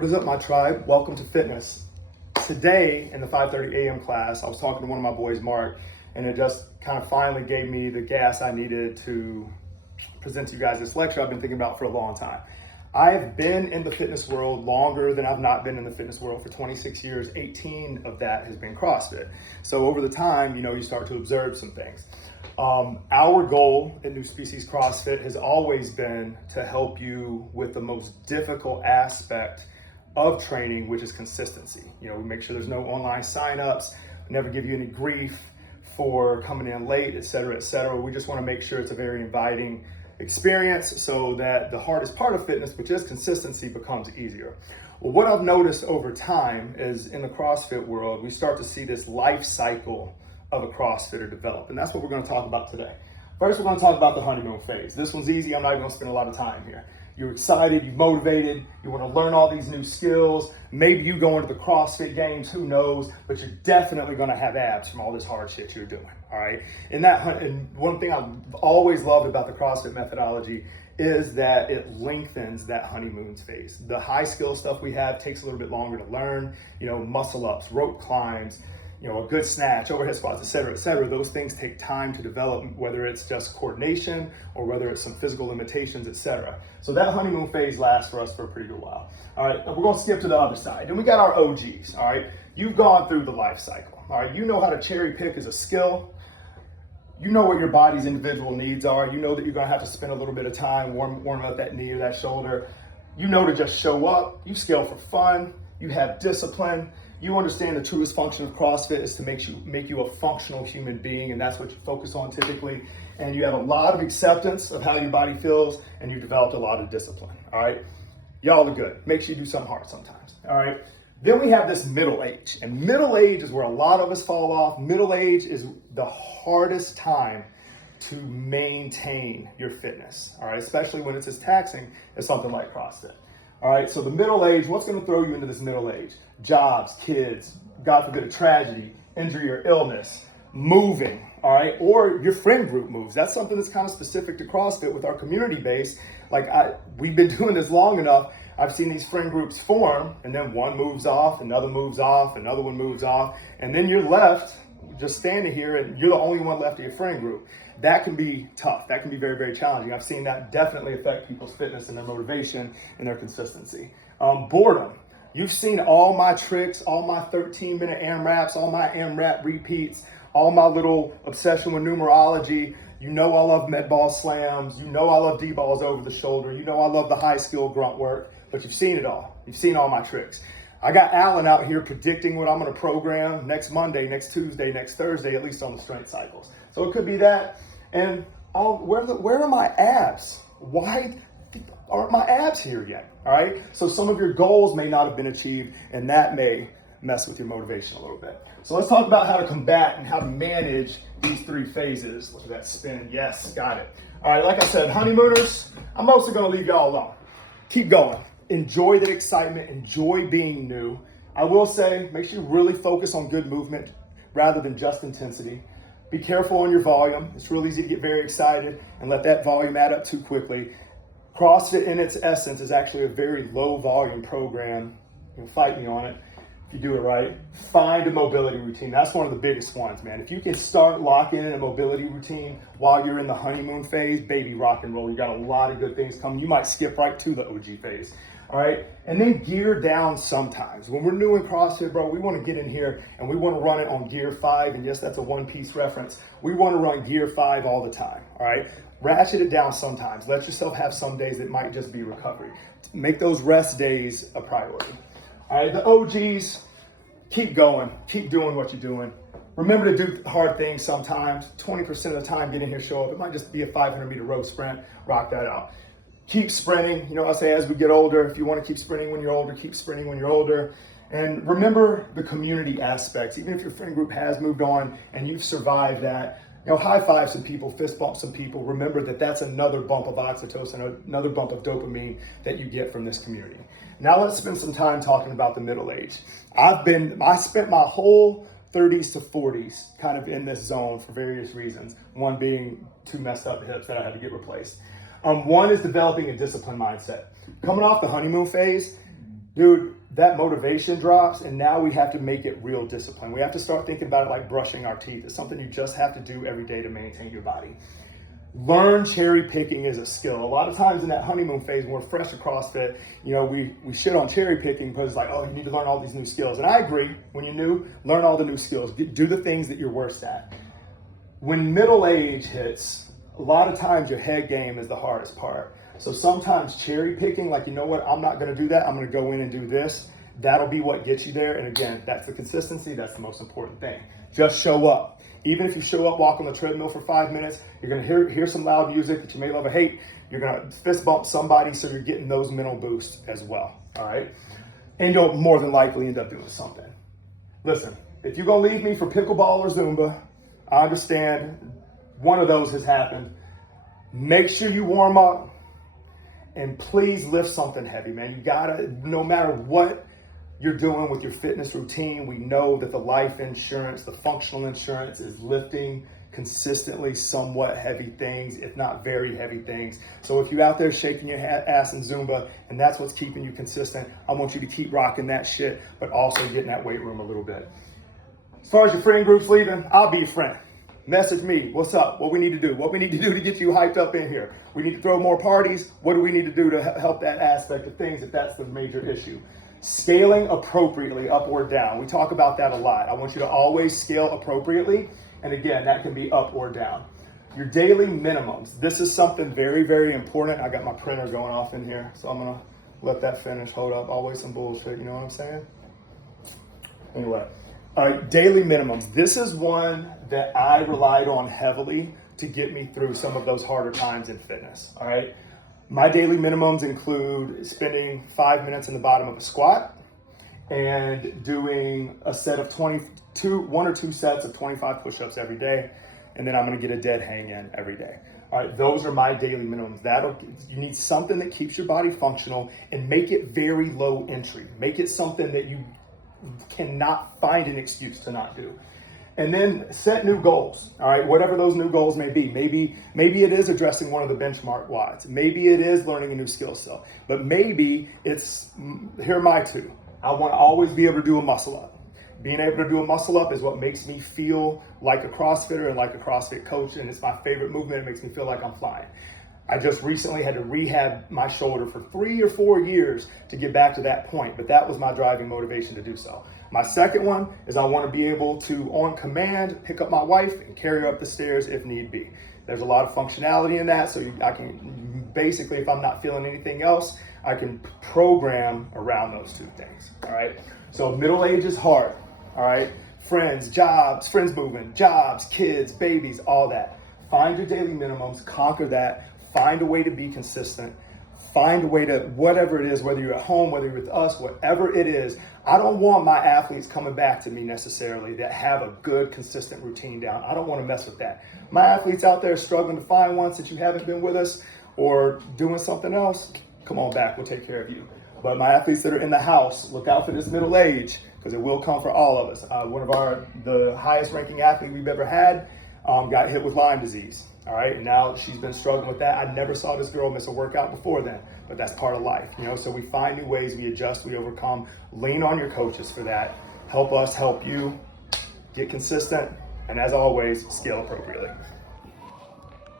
What is up, my tribe? Welcome to fitness. Today in the 5:30 a.m. class, I was talking to one of my boys, Mark, and it just kind of finally gave me the gas I needed to present to you guys this lecture I've been thinking about for a long time. I have been in the fitness world longer than I've not been in the fitness world for 26 years. 18 of that has been CrossFit. So over the time, you start to observe some things. Our goal at New Species CrossFit has always been to help you with the most difficult aspect of training, which is consistency. We make sure there's no online signups, never give you any grief for coming in late, et cetera, et cetera. We just want to make sure it's a very inviting experience so that the hardest part of fitness, which is consistency, becomes easier. Well, what I've noticed over time is in the CrossFit world, we start to see this life cycle of a CrossFitter develop. And that's what we're going to talk about today. First, we're going to talk about the honeymoon phase. This one's easy. I'm not even going to spend a lot of time here. You're excited, you're motivated, you want to learn all these new skills. Maybe you go into the CrossFit games, who knows, but you're definitely going to have abs from all this hard shit you're doing, all right? And one thing I've always loved about the CrossFit methodology is that it lengthens that honeymoon phase. The high skill stuff we have takes a little bit longer to learn, muscle ups, rope climbs, a good snatch, overhead squats, et cetera, et cetera. Those things take time to develop, whether it's just coordination or whether it's some physical limitations, et cetera. So that honeymoon phase lasts for us for a pretty good while. All right, we're gonna skip to the other side. Then we got our OGs, all right? You've gone through the life cycle, all right? You know how to cherry pick as a skill. You know what your body's individual needs are. You know that you're gonna have to spend a little bit of time warming up that knee or that shoulder. You know to just show up. You scale for fun. You have discipline. You understand the truest function of CrossFit is to make you a functional human being, and that's what you focus on typically. And you have a lot of acceptance of how your body feels, and you developed a lot of discipline, all right? Y'all are good. Make sure you do something hard sometimes, all right? Then we have this middle age, and middle age is where a lot of us fall off. Middle age is the hardest time to maintain your fitness, all right? Especially when it's as taxing as something like CrossFit. All right, so the middle age, what's gonna throw you into this middle age? Jobs, kids, God forbid a tragedy, injury or illness, moving, all right? Or your friend group moves. That's something that's kind of specific to CrossFit with our community base. We've been doing this long enough. I've seen these friend groups form, and then one moves off, another moves off, another one moves off, and then you're left just standing here and you're the only one left of your friend group. That can be tough. That can be very, very challenging. I've seen that definitely affect people's fitness and their motivation and their consistency. Boredom. You've seen all my tricks, all my 13-minute AMRAPs, all my AMRAP repeats, all my little obsession with numerology. You know I love med ball slams. You know I love D-balls over the shoulder. You know I love the high skill grunt work, but you've seen it all. You've seen all my tricks. I got Alan out here predicting what I'm going to program next Monday, next Tuesday, next Thursday, at least on the strength cycles. So it could be that. And where are my abs? Why aren't my abs here yet? All right. So some of your goals may not have been achieved, and that may mess with your motivation a little bit. So let's talk about how to combat and how to manage these three phases. Look at that spin. Yes, got it. All right. Like I said, honeymooners, I'm mostly going to leave y'all alone. Keep going. Enjoy the excitement. Enjoy being new. I will say, make sure you really focus on good movement rather than just intensity. Be careful on your volume. It's real easy to get very excited and let that volume add up too quickly. CrossFit in its essence is actually a very low volume program. You can fight me on it if you do it right. Find a mobility routine. That's one of the biggest ones, man. If you can start locking in a mobility routine while you're in the honeymoon phase, baby, rock and roll. You got a lot of good things coming. You might skip right to the OG phase. All right, and then gear down sometimes. When we're new in CrossFit, bro, we want to get in here and we want to run it on gear 5. And yes, that's a one-piece reference. We want to run gear 5 all the time, all right? Ratchet it down sometimes. Let yourself have some days that might just be recovery. Make those rest days a priority. All right, the OGs, keep going. Keep doing what you're doing. Remember to do hard things sometimes. 20% of the time, get in here, show up. It might just be a 500-meter row sprint. Rock that out. Keep sprinting. I say as we get older, if you want to keep sprinting when you're older, keep sprinting when you're older. And remember the community aspects. Even if your friend group has moved on and you've survived that, high five some people, fist bump some people. Remember that that's another bump of oxytocin, another bump of dopamine that you get from this community. Now let's spend some time talking about the middle age. I spent my whole 30s to 40s kind of in this zone for various reasons. One being 2 messed up hips that I had to get replaced. One is developing a disciplined mindset. Coming off the honeymoon phase, dude, that motivation drops, and now we have to make it real discipline. We have to start thinking about it like brushing our teeth. It's something you just have to do every day to maintain your body. Learn cherry picking is a skill. A lot of times in that honeymoon phase when we're fresh to CrossFit, we shit on cherry picking because it's like, oh, you need to learn all these new skills. And I agree, when you're new, learn all the new skills. Do the things that you're worst at. When middle age hits, a lot of times your head game is the hardest part. So sometimes cherry picking, like, you know what, I'm not gonna do that, I'm gonna go in and do this. That'll be what gets you there. And again, that's the consistency, that's the most important thing. Just show up. Even if you show up, walk on the treadmill for 5 minutes, you're gonna hear some loud music that you may love or hate, you're gonna fist bump somebody, so you're getting those mental boosts as well, all right? And you'll more than likely end up doing something. Listen, if you're gonna leave me for pickleball or Zumba, I understand one of those has happened. Make sure you warm up. And please lift something heavy, man. You gotta, no matter what you're doing with your fitness routine, we know that the life insurance, the functional insurance is lifting consistently somewhat heavy things, if not very heavy things. So if you're out there shaking your ass in Zumba and that's what's keeping you consistent, I want you to keep rocking that shit, but also get in that weight room a little bit. As far as your friend group's leaving, I'll be your friend. Message me, what's up, what we need to do, what we need to do to get you hyped up in here. We need to throw more parties. What do we need to do to help that aspect of things if that's the major issue? Scaling appropriately, up or down. We talk about that a lot. I want you to always scale appropriately. And again, that can be up or down. Your daily minimums. This is something very, very important. I got my printer going off in here, so I'm gonna let that finish. Hold up, always some bullshit, you know what I'm saying? Anyway. All right, daily minimums. This is one that I relied on heavily to get me through some of those harder times in fitness, all right? My daily minimums include spending 5 minutes in the bottom of a squat and doing a set of 1 or 2 sets of 25 push-ups every day, and then I'm gonna get a dead hang in every day. All right, those are my daily minimums. You need something that keeps your body functional and make it very low entry. Make it something that you cannot find an excuse to not do. And then set new goals, all right, whatever those new goals may be. Maybe it is addressing one of the benchmark WODs. Maybe it is learning a new skill set. But maybe it's, here are my 2. I want to always be able to do a muscle up. Being able to do a muscle up is what makes me feel like a CrossFitter and like a CrossFit coach, and it's my favorite movement. It makes me feel like I'm flying. I just recently had to rehab my shoulder for 3 or 4 years to get back to that point, but that was my driving motivation to do so. My second one is I want to be able to, on command, pick up my wife and carry her up the stairs if need be. There's a lot of functionality in that, so I can basically, if I'm not feeling anything else, I can program around those 2 things, all right? So middle age is hard, all right? Friends, jobs, friends moving, jobs, kids, babies, all that. Find your daily minimums, conquer that. Find a way to be consistent. Find a way to, whatever it is, whether you're at home, whether you're with us, whatever it is. I don't want my athletes coming back to me necessarily that have a good, consistent routine down. I don't want to mess with that. My athletes out there struggling to find one since you haven't been with us or doing something else, come on back, we'll take care of you. But my athletes that are in the house, look out for this middle age because it will come for all of us. One of the highest ranking athlete we've ever had got hit with Lyme disease. All right, and now she's been struggling with that. I never saw this girl miss a workout before then, but that's part of life, so we find new ways, we adjust, we overcome. Lean on your coaches for that. Help us help you. Get consistent, and as always, scale appropriately.